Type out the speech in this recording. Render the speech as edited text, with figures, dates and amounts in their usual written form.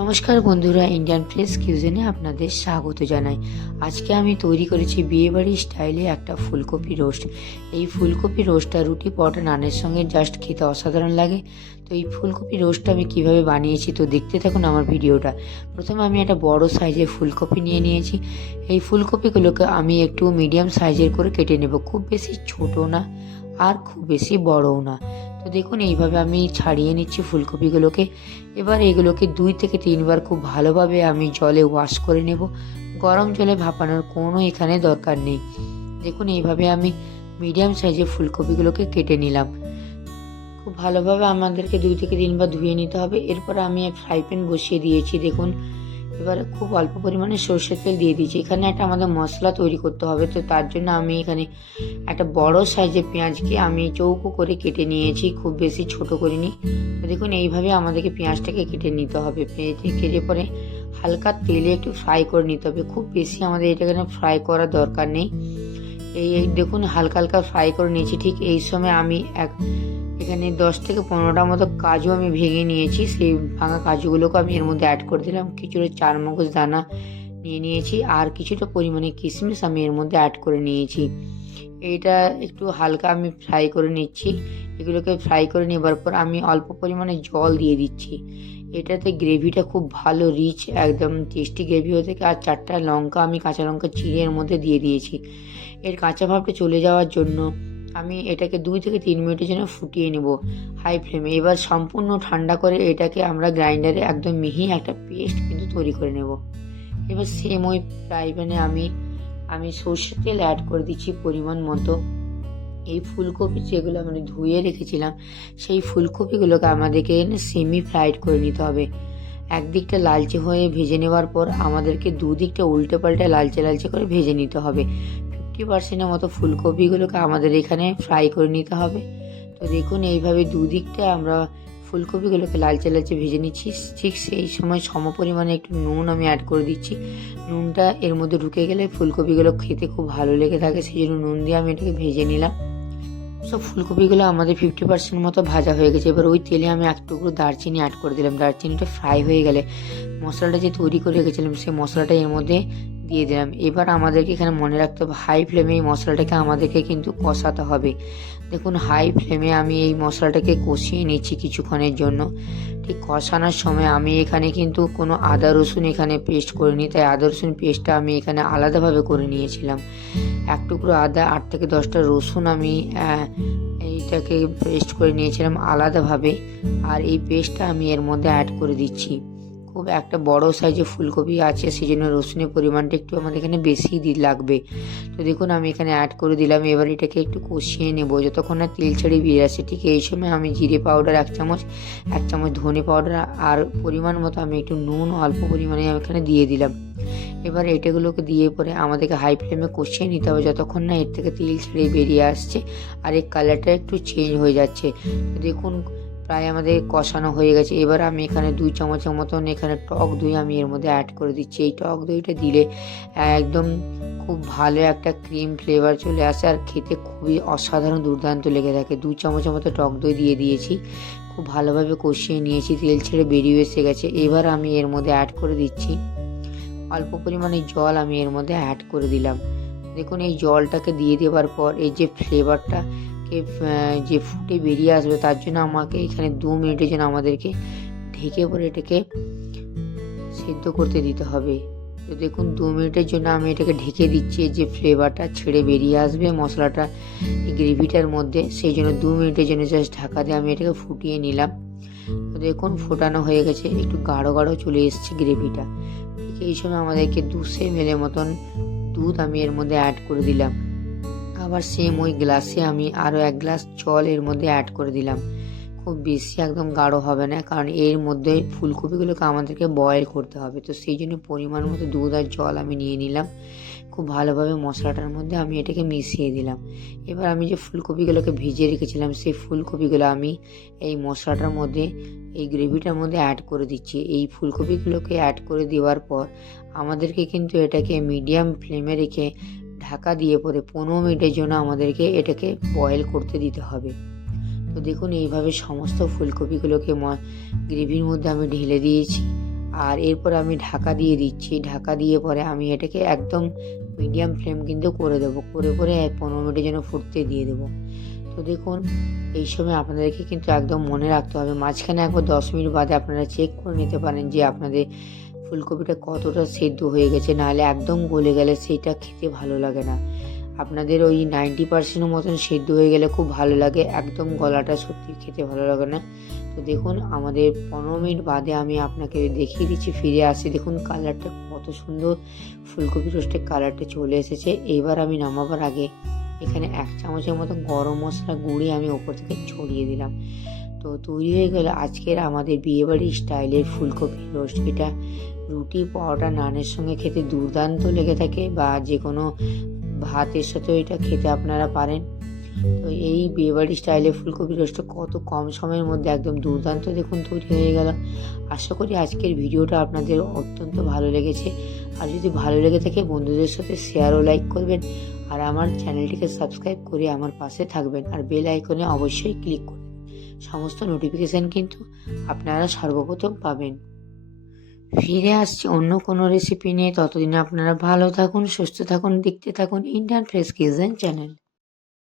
নমস্কার বন্ধুরা, Indian fresh কিউজিনে আপনাদের স্বাগত জানাই। আজকে আমি তৈরি করেছি বিয়েবাড়ির স্টাইলে একটা ফুলকপি রোস্ট। এই ফুলকপি রোস্টটা রুটি পরোটা নানের সঙ্গে জাস্ট খেতে অসাধারণ লাগে। তো এই ফুলকপি রোস্টটা আমি কিভাবে বানিয়েছি তো দেখতে থাকুন আমার ভিডিওটা। প্রথমে আমি একটা বড় সাইজের ফুলকপি নিয়েছি। এই ফুলকপিগুলোকে আমি একটু মিডিয়াম সাইজের করে কেটে নেব, খুব বেশি ছোট না আর খুব বেশি বড়ও না। তো দেখুন এইভাবে আমি ছাড়িয়ে নিচ্ছি ফুলকপিগুলোকে। এবার এগুলোকে 2 থেকে 3 বার খুব ভালোভাবে আমি জলে ওয়াশ করে নেব। গরম জলে ভাপানোর কোনো এখানে দরকার নেই। দেখুন এইভাবে আমি মিডিয়াম সাইজের ফুলকপিগুলোকে কেটে নিলাম। খুব ভালোভাবে আমাদেরকে 2 থেকে 3 বার ধুয়ে নিতে হবে। এরপর আমি ফ্রাই প্যান বসিয়ে দিয়েছি। দেখুন এবার খুব অল্প পরিমাণে সরষের তেল দিয়ে দিয়েছি। এখানে একটা আমাদের মশলা তৈরি করতে হবে, তো তার জন্য আমি এখানে একটা বড় সাইজের পেঁয়াজকে আমি চৌকো করে কেটে নিয়েছি, খুব বেশি ছোট করিনি। তো দেখুন এইভাবে আমাদেরকে পেঁয়াজটাকে কেটে নিতে হবে। পেঁয়াজে কেটে পরে হালকা তেলে একটু ফ্রাই করে নিতে হবে, খুব বেশি আমাদের এটাকে ফ্রাই করার দরকার নেই। এই দেখুন হালকা হালকা ফ্রাই করে নিয়েছি। ঠিক এই সময় আমি এখানে 10 থেকে 15টা মতো কাজু আমি ভেঙে নিয়েছি। সেই ভাঙা কাজুগুলোকে আমি এর মধ্যে অ্যাড করে দিলাম। কিছুটা চারমগজ দানা নিয়েছি আর কিছুটা পরিমাণে কিশমিশ আমি এর মধ্যে অ্যাড করে নিয়েছি। এইটা একটু হালকা আমি ফ্রাই করে নিচ্ছি। এগুলোকে ফ্রাই করে নেবার পর আমি অল্প পরিমাণে জল দিয়ে দিচ্ছি। এটাতে গ্রেভিটা খুব ভালো রিচ, একদম টেস্টি গ্রেভি হয়ে থাকে। আর 4টা লঙ্কা আমি কাঁচা লঙ্কা চিড়ে এর মধ্যে দিয়ে দিয়েছি। এর কাঁচা ভাবটা চলে যাওয়ার জন্য আমি এটাকে 2 থেকে 3 মিনিটের জন্য ফুটিয়ে নেব হাই ফ্লেমে। এবার সম্পূর্ণ ঠান্ডা করে এটাকে আমরা গ্রাইন্ডারে একদম মিহি একটা পেস্ট কিন্তু তৈরি করে নেব। এবার সেম ওই ফ্রাই প্যানে আমি সর্ষের তেল অ্যাড করে দিচ্ছি পরিমাণ মতো। এই ফুলকপি যেগুলো আমি ধুয়ে রেখেছিলাম সেই ফুলকপিগুলোকে আমাদেরকে সেমি ফ্রাইড করে নিতে হবে। একদিকটা লালচে হয়ে ভেজে নেওয়ার পর আমাদেরকে দুদিকটা উল্টে পাল্টে লালচে লালচে করে ভেজে নিতে হবে। 50%-এর মতো ফুলকপিগুলোকে আমাদের এখানে ফ্রাই করে নিতে হবে। তো দেখুন এইভাবে দুদিকটা আমরা ফুলকপিগুলোকে লালচে লালচে ভেজে নিচ্ছি। ঠিক সেই সময় সমপরিমাণে একটু নুন আমি অ্যাড করে দিচ্ছি। নুনটা এর মধ্যে ঢুকে গেলে ফুলকপিগুলো খেতে খুব ভালো লেগে থাকে, সেই জন্য নুন দিয়ে আমি এটাকে ভেজে নিলাম। সব ফুলকপিগুলো আমাদের 50% মতো ভাজা হয়ে গেছে। এবার ওই তেলে আমি এক টুকরো দারচিনি অ্যাড করে দিলাম। দারচিনিটা ফ্রাই হয়ে গেলে মশলাটা যে তৈরি করে রেখেছিলাম সেই মশলাটা এর মধ্যে দিয়ে দিলাম। এবার আমাদেরকে এখানে মনে রাখতে হবে হাই ফ্লেমে এই মশলাটাকে আমাদেরকে কিন্তু কষাতে হবে। দেখুন হাই ফ্লেমে আমি এই মশলাটাকে কষিয়ে নিচ্ছি কিছুক্ষণের জন্য। ঠিক কষানোর সময় আমি এখানে কিন্তু কোনো আদা রসুন এখানে পেস্ট করিনি, তাই আদা রসুন পেস্টটা আমি এখানে আলাদাভাবে করে নিয়েছিলাম। এক টুকরো আদা 8 থেকে 10টা রসুন আমি এইটাকে পেস্ট করে নিয়েছিলাম আলাদাভাবে। আর এই পেস্টটা আমি এর মধ্যে অ্যাড করে দিচ্ছি। খুব একটা বড় সাইজে ফুলকপি আছে, সেই জন্য রসুনের পরিমাণটা একটু আমাদের এখানে বেশি লাগবে। তো দেখুন আমি এখানে অ্যাড করে দিলাম। এবার এটাকে একটু কষিয়ে নেব যতক্ষণ না তেল ছেড়ে বেরিয়ে আসে। ঠিক এই সময় আমি জিরে পাউডার 1 চামচ ধনে পাউডার আর পরিমাণ মতো আমি একটু নুন অল্প পরিমাণে আমি এখানে দিয়ে দিলাম। এবার এটাগুলোকে দিয়ে পরে আমাদেরকে হাই ফ্লেমে কষিয়ে নিতে হবে যতক্ষণ না এর থেকে তেল ছেড়ে বেরিয়ে আসছে আর এই কালারটা একটু চেঞ্জ হয়ে যাচ্ছে। দেখুন প্রায় আমাদের কষানো হয়ে গেছে। এবার আমি এখানে 2 চামচের মতন এখানে টক দই আমি এর মধ্যে অ্যাড করে দিচ্ছি। এই টক দইটা দিলে একদম খুব ভালো একটা ক্রিম ফ্লেভার চলে আসে আর খেতে খুবই অসাধারণ দুর্দান্ত লেগে থাকে। 2 চামচের মতো টক দই দিয়ে দিয়েছি। খুব ভালোভাবে কষিয়ে নিয়েছি, তেল ছেড়ে বেরিয়ে এসে গেছে। এবার আমি এর মধ্যে অ্যাড করে দিচ্ছি অল্প পরিমাণে জল আমি এর মধ্যে অ্যাড করে দিলাম। দেখুন এই জলটাকে দিয়ে দেওয়ার পর এই যে ফ্লেভারটাকে যে ফুটে বেরিয়ে আসবে তার জন্য আমাকে এখানে 2 মিনিটের জন্য আমাদেরকে ঢেকে পরে এটাকে সেদ্ধ করতে দিতে হবে। তো দেখুন 2 মিনিটের জন্য আমি এটাকে ঢেকে দিচ্ছি। যে ফ্লেভারটা ছেড়ে বেরিয়ে আসবে মশলাটা এই গ্রেভিটার মধ্যে, সেই জন্য 2 মিনিটের জন্য জাস্ট ঢাকা দিয়ে আমি এটাকে ফুটিয়ে নিলাম। তো দেখুন ফোটানো হয়ে গেছে, একটু গাঢ় গাঢ় চলে এসেছে গ্রেভিটা। ঠিক এই সময় আমাদেরকে 200 ml মতন দুধ আমি এর মধ্যে অ্যাড করে দিলাম। আবার সেম ওই গ্লাসে আমি আরও 1 গ্লাস জল এর মধ্যে অ্যাড করে দিলাম। খুব বেশি একদম গাঢ় হবে না, কারণ এর মধ্যে ফুলকপিগুলোকে আমাদেরকে বয়েল করতে হবে। তো সেই জন্য পরিমাণ মতো দুধ আর জল আমি নিয়ে নিলাম। খুব ভালোভাবে মশলাটার মধ্যে আমি এটাকে মিশিয়ে দিলাম। এবার আমি যে ফুলকপিগুলোকে ভিজিয়ে রেখেছিলাম সেই ফুলকপিগুলো আমি এই মশলাটার মধ্যে এই গ্রেভিটার মধ্যে অ্যাড করে দিচ্ছি। এই ফুলকপিগুলোকে অ্যাড করে দেওয়ার পর আমাদেরকে কিন্তু এটাকে মিডিয়াম ফ্লেমে রেখে ঢাকা দিয়ে পরে 15 মিনিটের জন্য আমাদেরকে এটাকে বয়েল করতে দিতে হবে। তো দেখুন এইভাবে সমস্ত ফুলকপিগুলোকে গ্রেভির মধ্যে আমি ঢেলে দিয়েছি আর এরপর আমি ঢাকা দিয়ে দিচ্ছি। ঢাকা দিয়ে পরে আমি এটাকে একদম মিডিয়াম ফ্লেম কিন্তু করে দেবো, করে 15 মিনিটের জন্য ফুটতে দিয়ে দেবো। তো দেখুন, এই সময় আপনাদেরকে কিন্তু একদম মনে রাখতে হবে, মাঝখানে একবার 10 মিনিট বাদে আপনারা চেক করে নিতে পারেন যে আপনাদের ফুলকপিটা কতটা সেদ্ধ হয়ে গেছে, নাহলে একদম গলে গেলে সেইটা খেতে ভালো লাগে না। আপনাদের ওই 90% মতন সেদ্ধ হয়ে গেলে খুব ভালো লাগে, একদম গলাটা সত্যি খেতে ভালো লাগে না। তো দেখুন, আমাদের 15 মিনিট বাদে আমি আপনাকে দেখিয়ে দিচ্ছি, ফিরে আসি। দেখুন কালারটা কত সুন্দর, ফুলকপি রোস্টের কালারটা চলে এসেছে। এবার আমি নামাবার আগে এখানে 1 চামচের মতো গরম মশলা গুঁড়ি আমি ওপর থেকে ছড়িয়ে দিলাম। তো তৈরি হয়ে গেল আজকের আমাদের বিয়েবাড়ি স্টাইলের ফুলকপি রোস্ট। এটা রুটি, পরোটা, নানের সঙ্গে খেতে দুর্দান্ত লেগে থাকে, বা যে কোনো ভাতের সাথেও এটা খেতে আপনারা পারেন। তো এই বিয়েবাড়ি স্টাইলে ফুলকপি রোস্টটা কত কম সময়ের মধ্যে একদম দুর্দান্ত দেখুন তৈরি হয়ে গেল। আশা করি আজকের ভিডিওটা আপনাদের অত্যন্ত ভালো লেগেছে। আর যদি ভালো লেগে থাকে বন্ধুদের সাথে শেয়ার ও লাইক করবেন, আর আমার চ্যানেলটিকে সাবস্ক্রাইব করে আমার পাশে থাকবেন, আর বেল আইকনে অবশ্যই ক্লিক করবেন। সমস্ত নোটিফিকেশান কিন্তু আপনারা সর্বপ্রথম পাবেন। ফিরে আসছি অন্য কোনো রেসিপি নিয়ে। ততদিনে আপনারা ভালো থাকুন, সুস্থ থাকুন, দেখতে থাকুন ইন্ডিয়ান ফ্রেশ কিচেন চ্যানেল।